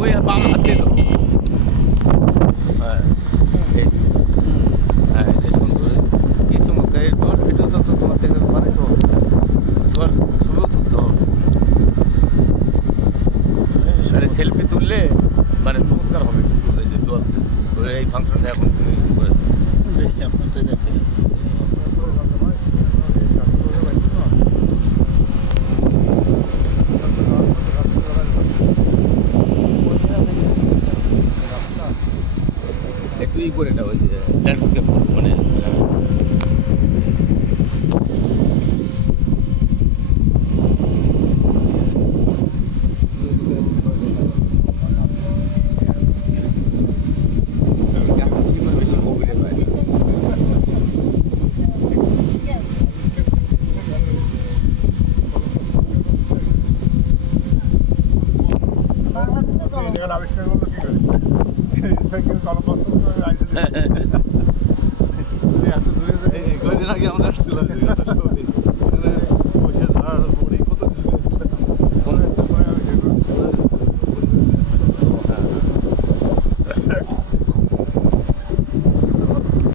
ওই বাম হাত দিয়ে ধরো। হ্যাঁ এই হ্যাঁ এই যে সুন্দর কিছু মুখে ঢোল ভিডিও তো তোমার থেকে মানে তো ঢোল শুরু তুলতে হবে। আরে সেলফি তুললে মানে চমৎকার হবে কিন্তু এই যে চলছে তো এই ফাংশনটা এখন তুমি করে দেখি আপনারটাই দেখি। একটু ই করে এটা হয়েছে ল্যান্ডস্কেপ মানে বেশি গভীরে বাইরে আবিষ্কার করলো কি করে এত দূরে কয়দিন আগে আমরা আসছিলাম